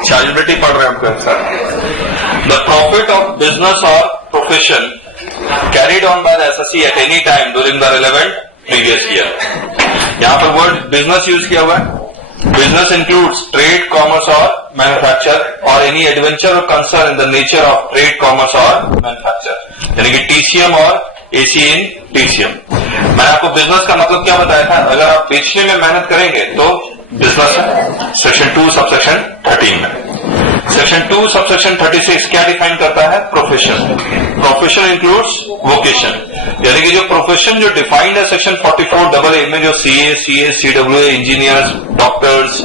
Chargeability पढ़ रहे हैं आपके sir. The profit of business or profession carried on by the assessee at any time during the relevant previous year. यहां पर word business use किया हुआ है। Business includes trade, commerce or manufacture or any adventure or concern in the nature of trade, commerce or manufacture, यानी कि TCM और AC इन TCM. मैंने आपको बिजनेस का मतलब क्या बताया था, अगर आप बेचने में मेहनत करेंगे तो बिजनेस है। सेक्शन 2 सबसेक्शन 13 में। सेक्शन 2 सबसेक्शन 36 क्या डिफाइन करता है, प्रोफेशन। प्रोफेशन इंक्लूड्स वोकेशन, यानी कि जो प्रोफेशन जो डिफाइंड है सेक्शन 44AA में, जो CA, CA, CWA, engineers, doctors,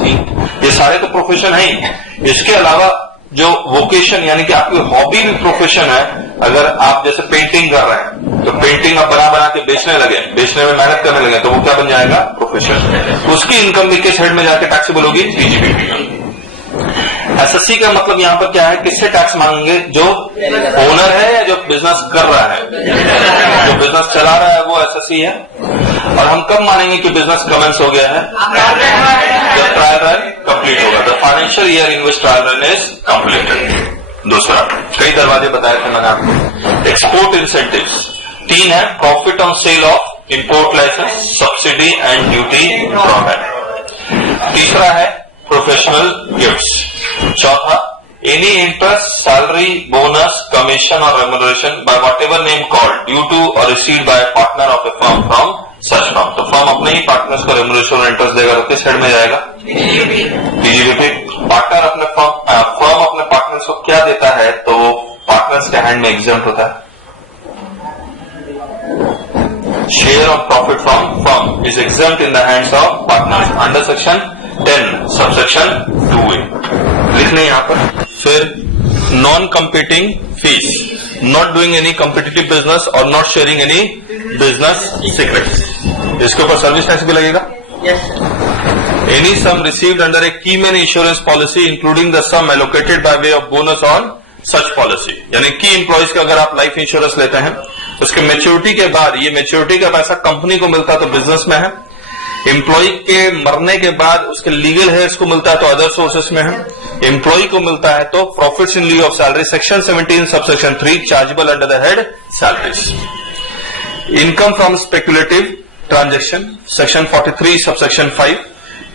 ये सारे तो प्रोफेशन है ही। इसके अलावा जो वोकेशन यानी कि आपकी हॉबी भी प्रोफेशन है। अगर आप जैसे पेंटिंग कर रहे हैं तो पेंटिंग आप बना बना के बेचने लगे, बेचने में मेहनत करने लगे, तो वो क्या बन जाएगा, प्रोफेशन। उसकी इनकम भी किस हेड में जाके टैक्सेबल होगी, पीजीबीपी। एसएससी का मतलब यहाँ पर क्या है, किससे टैक्स मांगेंगे, जो ओनर है या जो बिजनेस कर रहा है। जो बिजनेस चला रहा है वो एसएससी है। और हम कब मानेंगे कि बिजनेस कमेंस हो गया है, जब ट्रायल रन कंप्लीट होगा। The financial year in which trial run is completed. दूसरा, कई दरवाजे बताए थे मैंने आपको। एक्सपोर्ट इंसेंटिव्स 3 है, profit on sale of import licence, subsidy and duty drawback. तीसरा है प्रोफेशनल गिफ्ट्स। चौथा, any interest, salary, bonus, commission or remuneration by whatever name called due to or received by partner of a firm from such firm. तो firm अपने ही partners को remuneration और interest देगा, तो किस हेड में जाएगा, पीजीबीपी। पार्टनर अपने फर्म अपने पार्टनर्स को क्या देता है, तो पार्टनर्स के हैंड में एग्जम्प्ट होता है। Share of profit from firm is exempt in the hands of partners under section 10 subsection 2A। लिख लें यहां पर। फिर non competing fees, not doing any competitive business or not sharing any business secrets. इसके ऊपर service tax भी लगेगा। Any sum received under a key man insurance policy including the sum allocated by way of bonus on such policy, यानी की employees का अगर आप life insurance लेते हैं उसके मैच्योरिटी के बाद, ये मैच्योरिटी का पैसा कंपनी को मिलता है तो बिजनेस में है। एम्प्लॉय के मरने के बाद उसके लीगल हेयर्स को मिलता है तो अदर सोर्सेस में है। एम्प्लॉय को मिलता है तो profits in लिeu of salary, section 17 subsection 3 chargeable under the head salaries. Income from speculative transaction, section 43 subsection 5।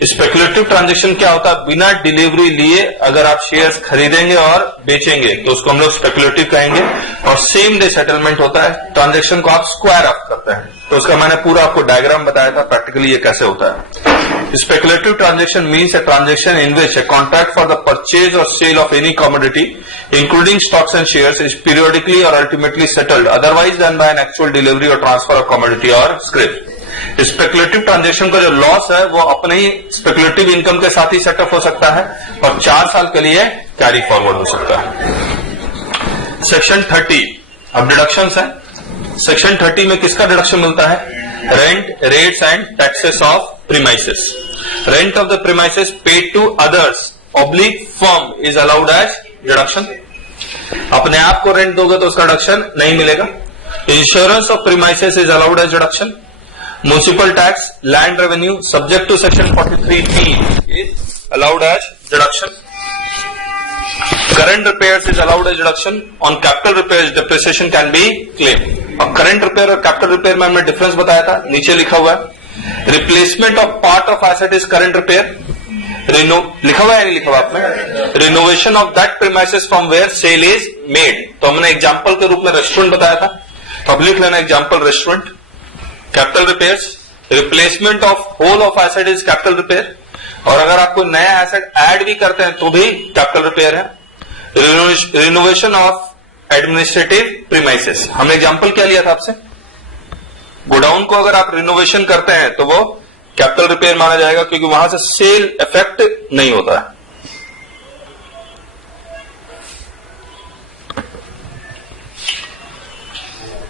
Speculative transaction क्या होता है, बिना डिलीवरी लिए अगर आप शेयर्स खरीदेंगे और बेचेंगे तो उसको हम लोग स्पेकुलेटिव कहेंगे। और सेम डे सेटलमेंट होता है, ट्रांजेक्शन को आप स्क्वायर अप करते हैं। तो उसका मैंने पूरा आपको डायग्राम बताया था प्रैक्टिकली ये कैसे होता है। Speculative transaction means a transaction in which a contract for the purchase or sale of any commodity including stocks and shares is periodically or ultimately settled otherwise than by an actual delivery or transfer of commodity or scrip. स्पेकुलेटिव ट्रांजेक्शन का जो loss है वो अपने ही speculative income के साथ ही setup हो सकता है और 4 साल के लिए कैरी फॉरवर्ड हो सकता है। सेक्शन 30 अब डिडक्शंस है। सेक्शन 30 में किसका डिडक्शन मिलता है, rent, rates and taxes of premises. Rent of the premises paid to others oblique firm is allowed as deduction. अपने आप को रेंट दोगे तो उसका डिडक्शन नहीं मिलेगा। Insurance of premises is allowed as deduction. Municipal tax, land revenue subject to section 43B is allowed as deduction. Current repairs is allowed as deduction. On capital repairs depreciation can be claimed. अब current repair और capital repair में हमने difference बताया था, नीचे लिखा हुआ है। Replacement of part of asset is current repair. लिखा हुआ है नहीं लिखा हुआ आपने? Renovation of that premises from where sale is made. तो हमने एग्जाम्पल के रूप में रेस्टोरेंट बताया था, तो अब लिख लेना example restaurant. Capital repairs, replacement of whole of asset is capital repair. और अगर आप कोई नया एसेट ऐड भी करते हैं तो भी कैपिटल रिपेयर है। रिनोवेशन ऑफ एडमिनिस्ट्रेटिव प्रीमाइसेस, हमने एग्जांपल क्या लिया था आपसे, गोडाउन को अगर आप रिनोवेशन करते हैं तो वो कैपिटल रिपेयर माना जाएगा क्योंकि वहां से सेल इफेक्ट नहीं होता है।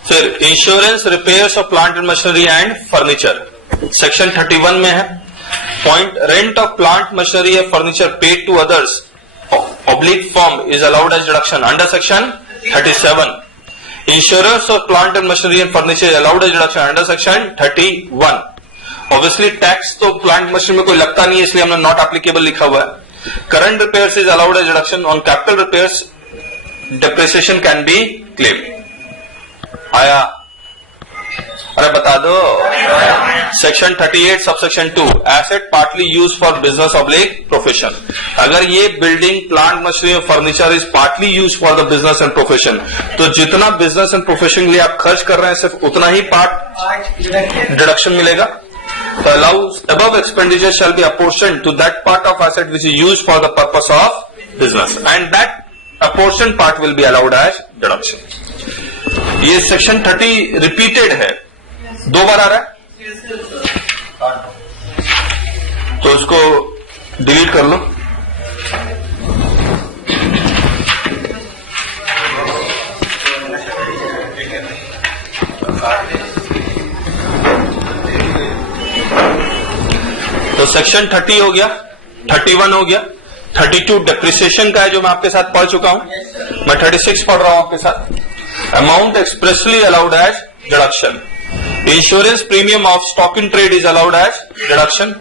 फिर insurance, repairs of plant and machinery and furniture section 31 में है। Point, rent of plant machinery and furniture paid to others oblique firm is allowed as deduction under section 37। Insurance of plant and machinery and furniture allowed as deduction under section 31। Obviously tax तो plant machinery में कोई लगता नहीं है इसलिए हमने not applicable लिखा हुआ है। Current repairs is allowed as deduction. On capital repairs, depreciation can be claimed. आया? अरे बता दो. Section 38 subsection 2 asset partly used for business oblique profession. अगर ये building, plant, machinery और furniture is partly used for the business and profession, तो जितना business and profession के लिए आप खर्च कर रहे हैं सिर्फ उतना ही part deduction मिलेगा. The above expenditure shall be apportioned to that part of asset which is used for the purpose of business, and that apportioned part will be allowed as deduction. ये सेक्शन 30 रिपीटेड है, 2 बार आ रहा है, तो उसको delete कर लो. तो section 30 हो गया, 31 हो गया, 32 डेप्रिसिएशन का है जो मैं आपके साथ पढ़ चुका हूं. मैं 36 पढ़ रहा हूं आपके साथ. Amount expressly allowed as deduction. Insurance premium of stock in trade is allowed as deduction.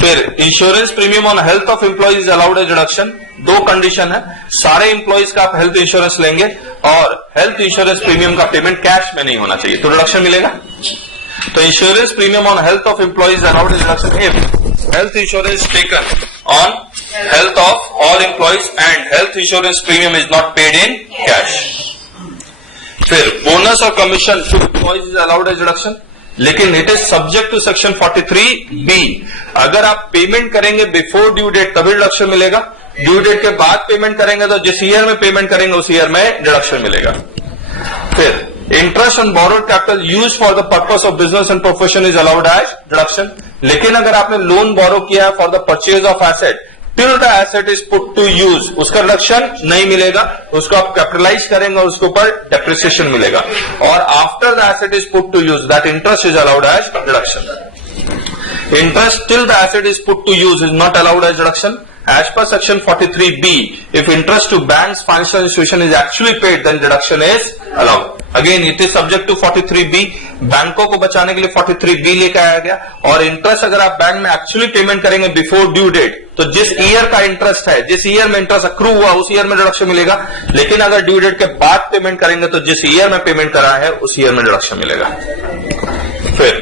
फिर insurance premium on health of employees is allowed as deduction. 2 condition है, सारे एम्प्लॉइज का आप हेल्थ इंश्योरेंस लेंगे और हेल्थ इंश्योरेंस प्रीमियम का payment cash में नहीं होना चाहिए, तो डिडक्शन मिलेगा. तो insurance premium on health of employees allowed as deduction if health insurance taken on health of all employees and health insurance premium is not paid in cash. फिर bonus or commission to employees is allowed as deduction, लेकिन it is subject to section 43B. अगर आप payment करेंगे before due date तभी deduction मिलेगा. Due date के बाद payment करेंगे तो जिस ईयर में पेमेंट करेंगे उस ईयर में डिडक्शन मिलेगा. फिर interest on borrowed capital use for the purpose of business and profession is allowed as deduction. लेकिन अगर आपने लोन बोरो किया है for the purchase of asset till the asset is put to use, उसका deduction नहीं मिलेगा. उसको आप कैपिटलाइज करेंगे और उसके ऊपर डेप्रिसिएशन मिलेगा. और after the asset is put to use that interest is allowed as deduction. Interest till the asset is put to use is not allowed as deduction. As per section 43B, if interest to banks, financial institution is actually paid, then deduction is allowed. Again, it is subject to 43B. बैंकों को बचाने के लिए 43B लेकर आया गया. और interest अगर आप बैंक में एक्चुअली पेमेंट करेंगे बिफोर ड्यू डेट, तो जिस ईयर का इंटरेस्ट है, जिस ईयर में इंटरेस्ट अक्रू हुआ उस ईयर में डिडक्शन मिलेगा. लेकिन अगर ड्यू डेट के बाद पेमेंट करेंगे तो जिस ईयर में पेमेंट करा है उस ईयर में डिडक्शन मिलेगा. फिर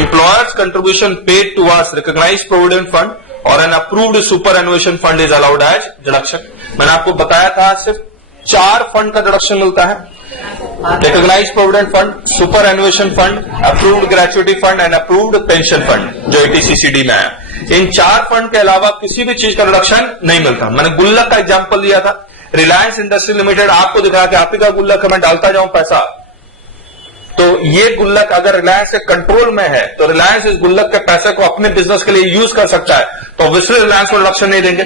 employer's contribution paid towards recognised provident fund or an approved superannuation fund is allowed as deduction. मैंने आपको बताया था सिर्फ 4 फंड का डिडक्शन मिलता है. Recognised provident fund, superannuation fund, approved gratuity fund and approved pension fund जो ATCCD में आया. इन 4 फंड के अलावा किसी भी चीज का डिडक्शन नहीं मिलता. मैंने गुल्लक का एग्जांपल दिया था. रिलायंस इंडस्ट्री लिमिटेड आपको दिखा कि आप ही का गुल्लक है, मैं डालता जाऊं पैसा, तो ये गुल्लक अगर रिलायंस के कंट्रोल में है तो रिलायंस इस गुल्लक के पैसे को अपने बिजनेस के लिए यूज कर सकता है, तो ऑब्वियसली रिलायंस को डिडक्शन नहीं देंगे.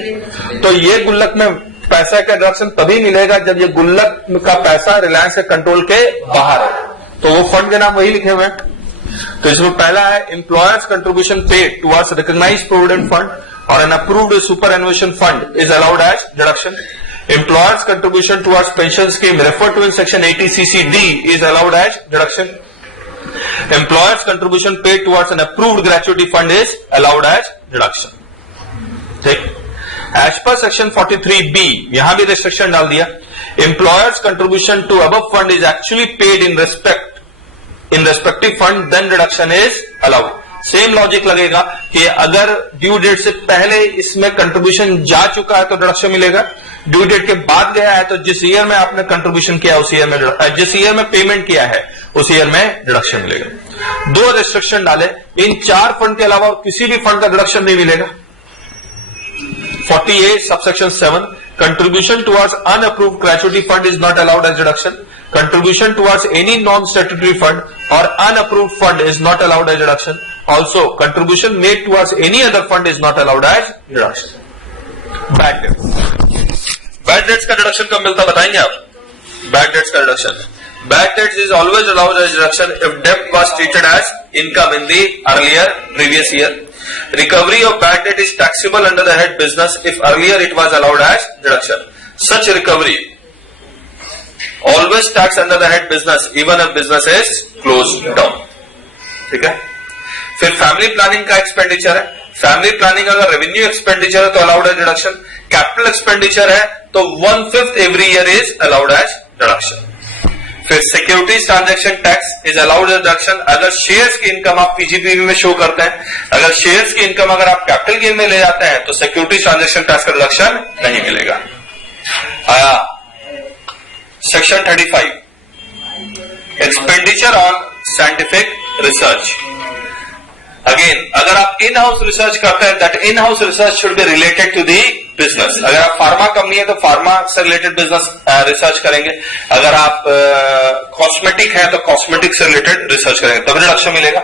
तो ये गुल्लक में पैसा का डिडक्शन तभी मिलेगा जब ये गुल्लक का पैसा रिलायंस के कंट्रोल के बाहर है. तो वो फंड के नाम वही लिखे हुए हैं. तो इसमें पहला है employer's contribution paid towards recognised provident fund or an approved superannuation fund is allowed as deduction. Employers' contribution towards pension scheme referred to in section 80CCD is allowed as deduction. Employers' contribution paid towards an approved gratuity fund is allowed as deduction. ठीक. As per section 43B, यहां भी restriction डाल दिया. Employers' contribution to above fund is actually paid in respective fund, then deduction is allowed. Same logic लगेगा कि अगर due date से पहले इसमें कंट्रीब्यूशन जा चुका है तो डिडक्शन मिलेगा. ड्यू डेट के बाद गया है तो जिस ईयर में आपने कंट्रीब्यूशन किया उस ईयर में, जिस ईयर में पेमेंट किया है उस ईयर में डिडक्शन मिलेगा. 2 रिस्ट्रिक्शन डाले. इन 4 फंड के अलावा किसी भी फंड का डिडक्शन नहीं मिलेगा. 48 subsection 7 contribution towards unapproved gratuity fund is not allowed as deduction. Contribution towards any non-statutory fund or unapproved fund is not allowed as deduction. Also, contribution made towards any other fund is not allowed as deduction. Bad debts. Bad debts का deduction कब मिलता बताएंगे आप? Bad debts का deduction. Bad debts is always allowed as deduction if debt was treated as income in the earlier previous year. Recovery of bad debt is taxable under the head business if earlier it was allowed as deduction. Such recovery always taxed under the head business even if business is closed down. ठीक है. फिर family planning का expenditure है. Family planning अगर revenue expenditure है तो allowed है deduction, capital expenditure है तो 1/5 every year is allowed as deduction. फिर securities transaction tax is allowed as deduction अगर शेयर्स की इनकम आप पीजीपीबी में शो करते हैं। अगर शेयर्स की इनकम अगर आप कैपिटल गेन में ले जाते हैं तो सिक्योरिटीज ट्रांजैक्शन टैक्स का डिडक्शन नहीं मिलेगा। आया section 35 expenditure on scientific research. Again अगर आप इन हाउस रिसर्च करते हैं that in house research should be related to the business. अगर आप फार्मा कंपनी है तो फार्मा से रिलेटेड बिजनेस रिसर्च करेंगे, अगर आप कॉस्मेटिक है तो कॉस्मेटिक से रिलेटेड रिसर्च करेंगे तब रिडक्शन मिलेगा।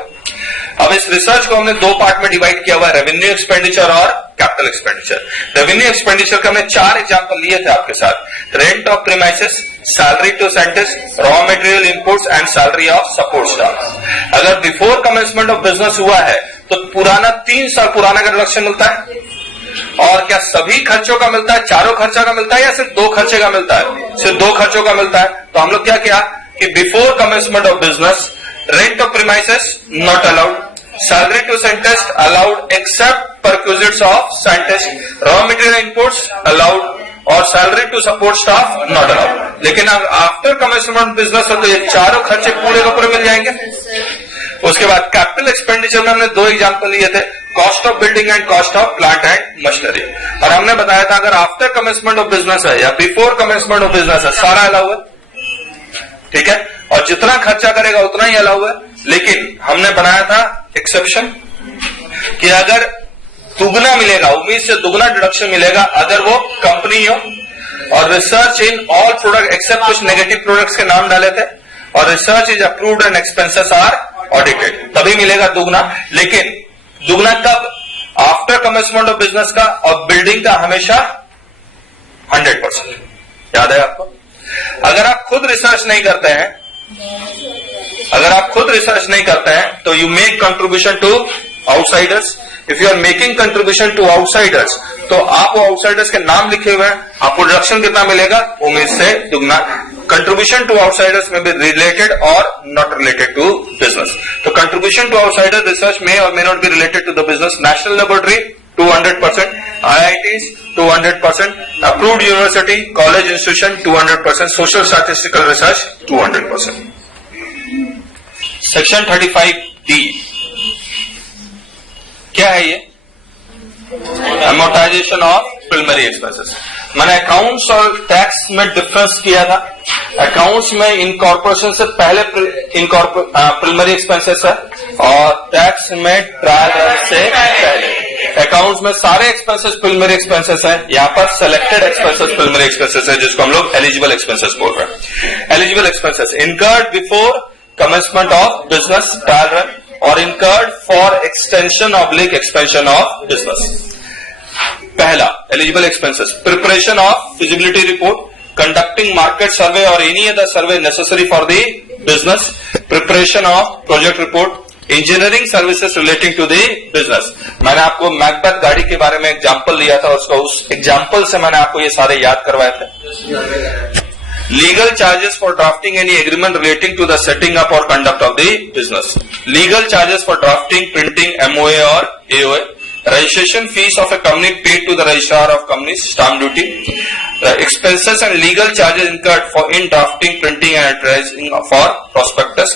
अब इस रिसर्च को हमने दो पार्ट में डिवाइड किया हुआ है, रेवेन्यू एक्सपेंडिचर और कैपिटल एक्सपेंडिचर। रेवेन्यू एक्सपेंडिचर का हमने 4 एग्जांपल लिए थे आपके साथ, rent of premises, salary to scientist, raw material inputs and salary of support staff. अगर बिफोर कमेंसमेंट ऑफ बिजनेस हुआ है तो पुराना 3 साल पुराना का रिडक्शन मिलता है। और क्या सभी खर्चों का मिलता है, चारों खर्चा का मिलता है या सिर्फ 2 खर्चे का मिलता है? सिर्फ 2 खर्चों का मिलता है। तो हम लोग क्या किया कि before commencement of business rent of premises not allowed, salary to scientist allowed except perquisites of scientist, raw material inputs allowed और salary to support staff not allowed. लेकिन आफ्टर कमेंसमेंट बिजनेस हो तो ये चारों खर्चे पूरे के पूरे मिल जाएंगे। उसके बाद कैपिटल एक्सपेंडिचर में हमने 2 एग्जांपल लिए थे, cost of building and cost of plant and machinery. और हमने बताया था अगर आफ्टर कमेंसमेंट ऑफ बिजनेस है या बिफोर कमेंसमेंट ऑफ बिजनेस है सारा अलाउ है, ठीक है, और जितना खर्चा करेगा उतना ही अलाउ है। लेकिन हमने बनाया था एक्सेप्शन कि अगर दुगना मिलेगा, उम्मीद से दुगना डिडक्शन मिलेगा अगर वो कंपनी हो और research in all product except कुछ नेगेटिव प्रोडक्ट्स के नाम डाले थे और research is approved and expenses are audited, तभी मिलेगा दुगना। लेकिन दुगना कब? आफ्टर कमेंसमेंट ऑफ बिजनेस का, और बिल्डिंग का हमेशा 100%। याद है आपको? अगर आप खुद रिसर्च नहीं करते हैं, अगर आप खुद रिसर्च नहीं करते हैं तो you make contribution to outsiders. If you are making contribution to outsiders तो आप वो आउटसाइडर्स के नाम लिखे हुए हैं, आपको डिडक्शन कितना मिलेगा? उम्मीद से दुगना। कंट्रीब्यूशन टू आउटसाइडर्स में भी रिलेटेड और नॉट रिलेटेड टू बिजनेस। तो कंट्रीब्यूशन टू आउटसाइडर रिसर्च में और may not be related to the business. National laboratory 200%, IITs 200%, approved university, college institution 200%, social statistical research 200%. Section 35D क्या है ये? Amortisation of preliminary expenses. मैंने accounts और tax में difference किया था। अकाउंट्स में इनकॉर्पोरेशन से पहले प्रिलिमिनरी एक्सपेंसेस है और टैक्स में ट्रायल से पहले। अकाउंट्स में सारे एक्सपेंसेस प्रिलिमिनरी एक्सपेंसेस है, यहाँ पर सेलेक्टेड एक्सपेंसेस प्रिलिमिनरी एक्सपेंसेस है जिसको हम लोग एलिजिबल एक्सपेंसेस बोल रहे हैं। Eligible expenses incurred before commencement of business trial run or incurred for extension oblique expansion of business. पहला eligible expenses, preparation of feasibility report, conducting market survey or any other survey necessary for the business, preparation of project report, engineering services relating to the business. मैंने आपको Macbeth गाड़ी के बारे में example लिया था, उसको उस एग्जाम्पल से मैंने आपको ये सारे याद करवाए थे। Legal charges for drafting any agreement relating to the setting up or conduct of the business. Legal charges for drafting, printing, MOA or AOA. Registration fees of a company paid to the registrar of companies, stamp duty. Expenses and legal charges incurred for in drafting, printing and advertising for prospectus.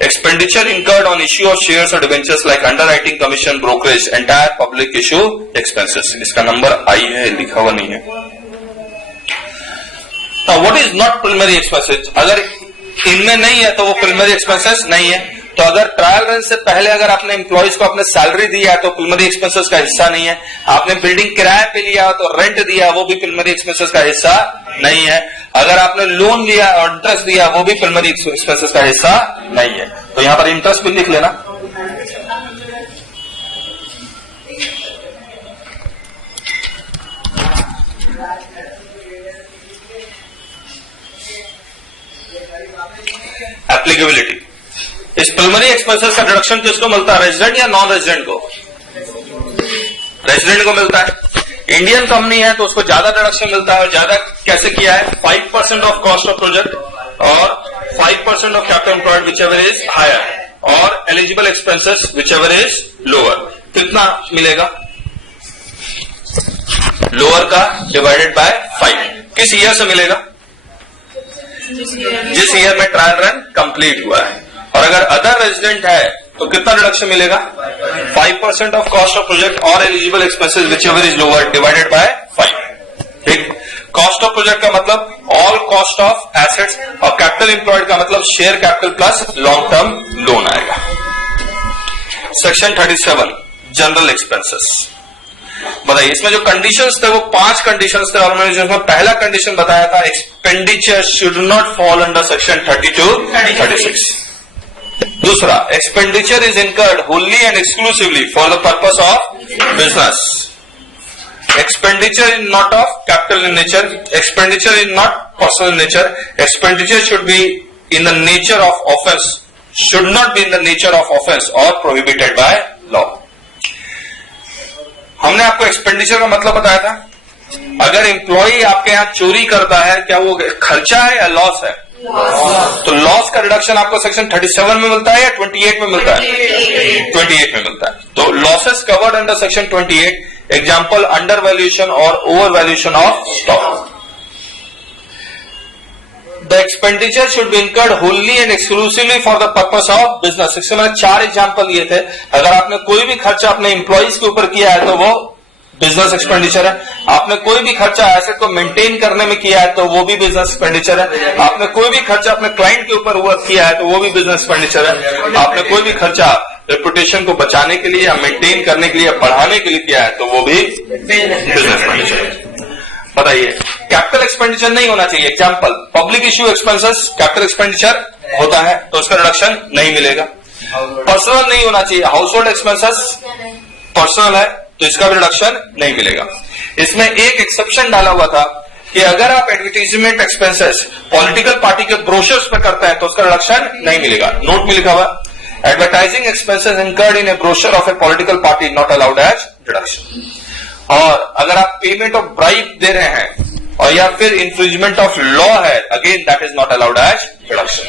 Expenditure incurred on issue of shares or debentures like underwriting, commission, brokerage, entire public issue expenses. इसका number आई है, लिखा हुआ नहीं है। What is not preliminary expenses? अगर इनमें नहीं है तो वो प्रिलिमिनरी एक्सपेंसेस नहीं है। तो अगर ट्रायल रन से पहले अगर आपने एम्प्लॉइज को अपने सैलरी दिया है तो प्रिलिमिनरी एक्सपेंसेस का हिस्सा नहीं है। आपने बिल्डिंग किराए पे लिया तो रेंट दिया, वो भी प्रिलिमिनरी एक्सपेंसेस का हिस्सा नहीं है। अगर आपने लोन लिया और इंटरेस्ट दिया वो भी प्रिलिमिनरी एक्सपेंसेस का हिस्सा नहीं है। तो यहां पर इंटरेस्ट भी लिख लेना। एप्लीकेबिलिटी, इस प्रिलिमिनरी एक्सपेंसेस का डिडक्शन किसको मिलता है? रेजिडेंट या नॉन रेजिडेंट को? रेजिडेंट को मिलता है। इंडियन कंपनी है तो उसको ज्यादा डिडक्शन मिलता है। और ज्यादा कैसे किया है? 5% of cost of project or 5% of capital employed whichever is higher. Or eligible expenses whichever is lower, कितना मिलेगा? लोअर का डिवाइडेड बाय 5। किस ईयर से मिलेगा? जिस ईयर में ट्रायल रन कंप्लीट हुआ है। और अगर अदर रेजिडेंट है तो कितना रिडक्शन मिलेगा? 5% of cost of project or eligible expenses whichever is lower divided by 5। ठीक, कॉस्ट ऑफ प्रोजेक्ट का मतलब ऑल कॉस्ट ऑफ एसेट्स और कैपिटल एम्प्लॉयड का मतलब share capital plus long term loan आएगा। Section 37 general expenses. बताइए, इसमें जो कंडीशंस थे वो 5 कंडीशंस थे और मैंने जो पहला कंडीशन बताया था, expenditure should not fall under section 32-36। दूसरा, expenditure is incurred wholly and exclusively for the purpose of business. Expenditure is not of capital in nature. Expenditure is not personal in nature. Expenditure should be in the nature of offense. Should not be in the nature of offense or prohibited by law. हमने आपको expenditure का मतलब बताया था। अगर employee आपके यहाँ चोरी करता है, क्या वो खर्चा है या लॉस है? तो लॉस का रिडक्शन आपको सेक्शन 37 में मिलता है या 28 में मिलता है? 28 में मिलता है। तो losses covered under section 28, example under valuation or over valuation of stock. The expenditure should be incurred wholly and exclusively for the purpose of business. इससे मैंने 4 एग्जाम्पल लिए थे। अगर आपने कोई भी खर्चा अपने एम्प्लॉइज के ऊपर किया है तो वो बिजनेस एक्सपेंडिचर है। आपने कोई भी खर्चा एसेट को मेंटेन करने में किया है तो वो भी बिजनेस एक्सपेंडिचर है। आपने कोई भी खर्चा अपने क्लाइंट के ऊपर वर्क किया है तो वो भी बिजनेस एक्सपेंडिचर है। आपने कोई भी खर्चा रेपुटेशन को बचाने के लिए या मेंटेन करने के लिए या बढ़ाने के लिए किया है तो वो भी बिजनेस एक्सपेंडिचर है। बताइए, कैपिटल एक्सपेंडिचर नहीं होना चाहिए। Example, public issue expenses capital expenditure होता है तो उसका रिडक्शन नहीं मिलेगा। पर्सनल नहीं होना चाहिए। हाउस होल्ड एक्सपेंसेस पर्सनल है तो इसका भी रिडक्शन नहीं मिलेगा। इसमें एक एक्सेप्शन डाला हुआ था कि अगर आप एडवर्टाइजमेंट एक्सपेंसेस पॉलिटिकल पार्टी के ब्रोशर्स पे करते हैं तो उसका रिडक्शन नहीं मिलेगा। नोट में लिखा हुआ, advertising expenses incurred in a brochure of a political party not allowed as deduction. और अगर आप पेमेंट ऑफ ब्राइब दे रहे हैं और या फिर इंफ्रिंजमेंट ऑफ लॉ है, again that is not allowed as deduction.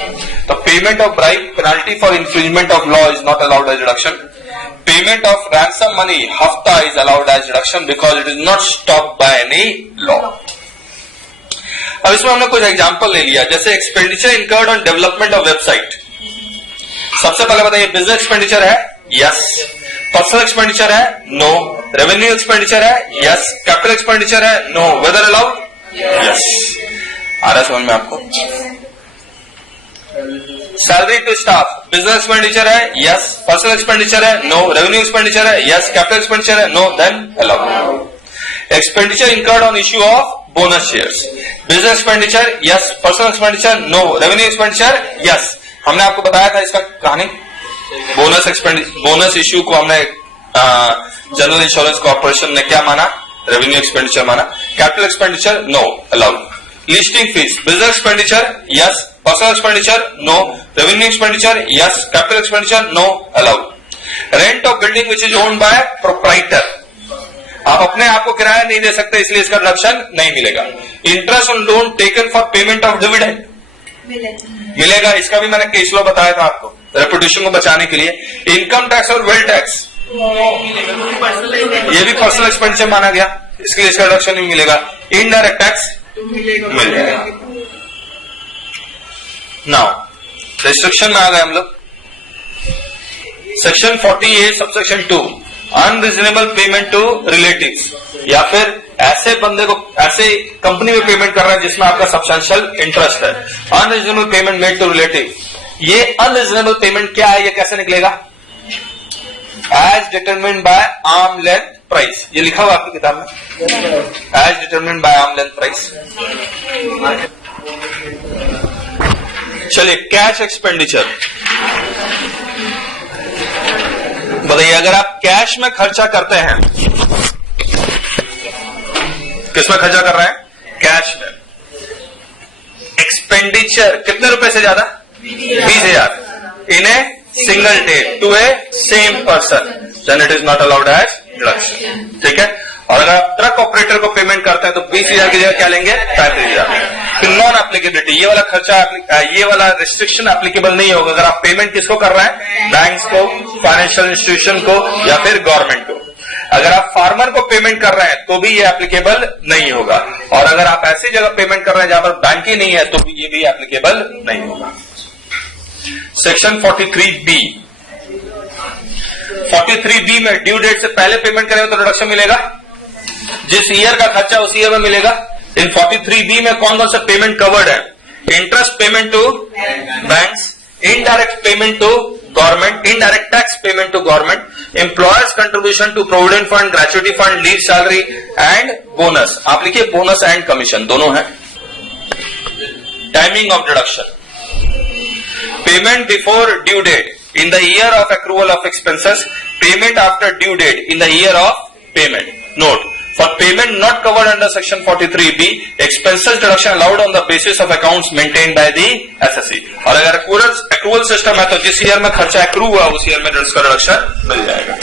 तो payment of bribe, penalty for infringement of law is not allowed as deduction. Payment of ransom money, hafta, is allowed as deduction because it is not stopped by any law. अब इसमें हमने कुछ example ले लिया, जैसे expenditure incurred on development of website. सबसे पहले बताइए, बिजनेस एक्सपेंडिचर है? यस। पर्सनल एक्सपेंडिचर है? नो। रेवेन्यू एक्सपेंडिचर है? यस। कैपिटल एक्सपेंडिचर है? नो। Whether allowed? यस। आ रहा समझ में आपको? Salary to staff business expenditure है? यस। पर्सनल एक्सपेंडिचर है? नो। रेवेन्यू एक्सपेंडिचर है? यस। कैपिटल एक्सपेंडिचर है? No. Then allowed. Expenditure incurred on issue of bonus shares business expenditure? Yes. Personal expenditure? No. Revenue expenditure? Yes. हमने आपको बताया था इसका कहानी। बोनस एक्सपेंडिचर, बोनस इश्यू को हमने जनरल इंश्योरेंस कॉर्पोरेशन ने क्या माना? रेवेन्यू एक्सपेंडिचर माना। Capital expenditure? No allowed. Listing fees business expenditure? Yes. Personal expenditure? No. Revenue expenditure? Yes. Capital expenditure? No allowed. Rent of building which is owned by proprietor, आप अपने आप को किराया नहीं दे सकते इसलिए इसका डिडक्शन नहीं मिलेगा। Interest on loan taken for payment of dividend मिलेगा, इसका भी मैंने केस लॉ बताया था आपको, रेपुटेशन को बचाने के लिए। इनकम टैक्स और वेल्थ टैक्स ये भी पर्सनल एक्सपेंडिचर माना गया, इसके लिए इसका डिडक्शन नहीं मिलेगा। इनडायरेक्ट टैक्स मिलेगा। नाउ रिस्ट्रिक्शन में आ गए हम लोग। Section 40A subsection 2, unreasonable payment to relatives, या फिर ऐसे बंदे को ऐसे कंपनी में पेमेंट कर रहा है जिसमें आपका सब्सटेंशियल इंटरेस्ट है। Unreasonable payment made to relative, ये अनरीजनेबल पेमेंट क्या है, ये कैसे निकलेगा? As determined by arm length price, ये लिखा हुआ आपकी किताब में, as determined by arm length price. चलिए, कैश एक्सपेंडिचर बताइए, अगर आप कैश में खर्चा करते हैं, किसमें खर्चा कर रहे हैं? कैश में। एक्सपेंडिचर कितने रुपए से ज्यादा? 20,000 in a single day to a same person, then it is not allowed as deduction. ठीक है। और अगर आप ट्रक ऑपरेटर को पेमेंट करते हैं तो 20,000 की जगह क्या लेंगे? 35,000। फिर नॉन एप्लीकेबिलिटी, ये वाला खर्चा, ये वाला रिस्ट्रिक्शन एप्लीकेबल नहीं होगा अगर आप पेमेंट किसको कर रहे हैं, बैंक्स को, फाइनेंशियल इंस्टीट्यूशन को या फिर गवर्नमेंट को। अगर आप फार्मर को पेमेंट कर रहे हैं तो भी ये एप्लीकेबल नहीं होगा, और अगर आप ऐसी जगह पेमेंट कर रहे हैं जहां पर बैंक ही नहीं है तो भी ये भी एप्लीकेबल नहीं होगा। सेक्शन 43B, 43B में ड्यू डेट से पहले पेमेंट करेंगे तो रिडक्शन मिलेगा, जिस ईयर का खर्चा उस ईयर में मिलेगा। इन 43B में कौन कौन सा पेमेंट कवर्ड है, interest payment to banks, indirect payment to government, indirect tax payment to government, employers contribution to provident fund, gratuity fund, leave salary and bonus. आप लिखिए बोनस एंड कमीशन दोनों है। Timing of deduction, payment before due date in the year of accrual of expenses, payment after due date in the year of payment. Note, for payment not covered under section 43B, expenses deduction allowed on the basis of accounts maintained by the SSE. और अगर accrual system है तो जिस year में खर्चा accrue हुआ उस year में उसका डिडक्शन मिल जाएगा।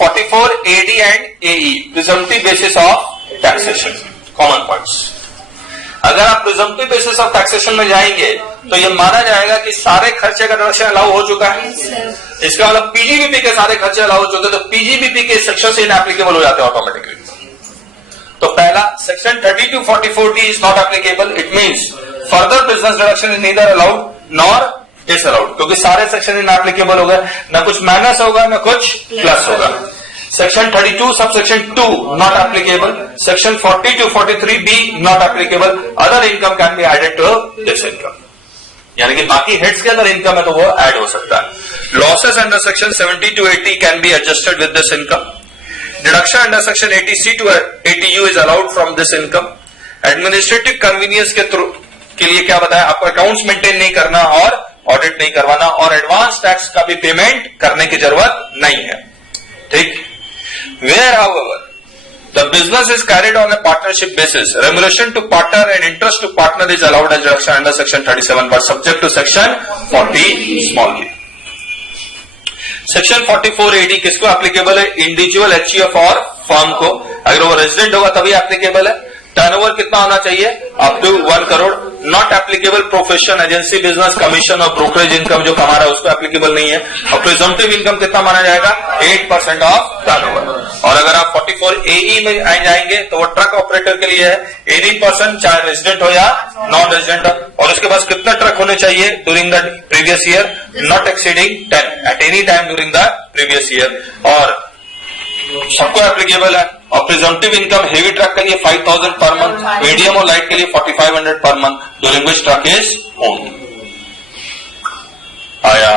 44 AD and AE, presumptive basis of taxation, common points। अगर आप प्रिजम्पटिव बेसिस ऑफ टैक्सेशन में जाएंगे तो ये माना जाएगा कि सारे खर्चे का डिडक्शन अलाउ हो चुका है, इसका मतलब पीजीबीपी के सारे खर्चे अलाउ हो चुके हैं, तो पीजीबीपी के सेक्शन से इनएप्लीकेबल हो जाते हैं ऑटोमेटिकली। तो पहला section 30 to 44D is not applicable, it means further business deduction is neither allowed nor disallowed, क्योंकि सारे सेक्शन इनएप्लीकेबल हो गए, न कुछ माइनस होगा न कुछ प्लस होगा। Section 32 subsection 2 not applicable, section 40 to 43B not applicable, other income can be added to this income, यानी कि बाकी हेड्स के अंदर इनकम है तो वो ऐड हो सकता है। Losses under section 70 to 80 can be adjusted with this income, deduction under section 80C to 80U is allowed from this income। Administrative convenience के लिए क्या बताया, आपको अकाउंट्स मेंटेन नहीं करना और ऑडिट नहीं करवाना और एडवांस टैक्स का भी पेमेंट करने की जरूरत नहीं है, ठीक। Where, however, the business is carried on a partnership basis, remuneration to partner and interest to partner is allowed as deduction under section 37, but subject to section 40 small b। Section 44 AD किसको applicable है, individual HUF और firm को, अगर वो resident होगा तभी applicable है। Turnover कितना होना चाहिए, up to 1 crore. Not applicable profession, agency, business, commission और ब्रोकरेज इनकम जो कमा रहा है उसको एप्लीकेबल नहीं है। और प्रिजम्पटिव इनकम कितना माना जाएगा, 8% ऑफ टर्नओवर। और अगर आप 44 AE में जाएंगे तो वो ट्रक ऑपरेटर के लिए है, 80% चाहे रेजिडेंट हो या नॉन रेजिडेंट हो। और उसके पास कितना ट्रक होने चाहिए during the previous year, not exceeding 10 eight any time during the previous year, और सबको एप्लीकेबल है। और प्रिजम्पटिव इनकम हेवी ट्रक के लिए 5000 पर मंथ, मीडियम और लाइट के लिए 4500 per month, during which truck is owned. आया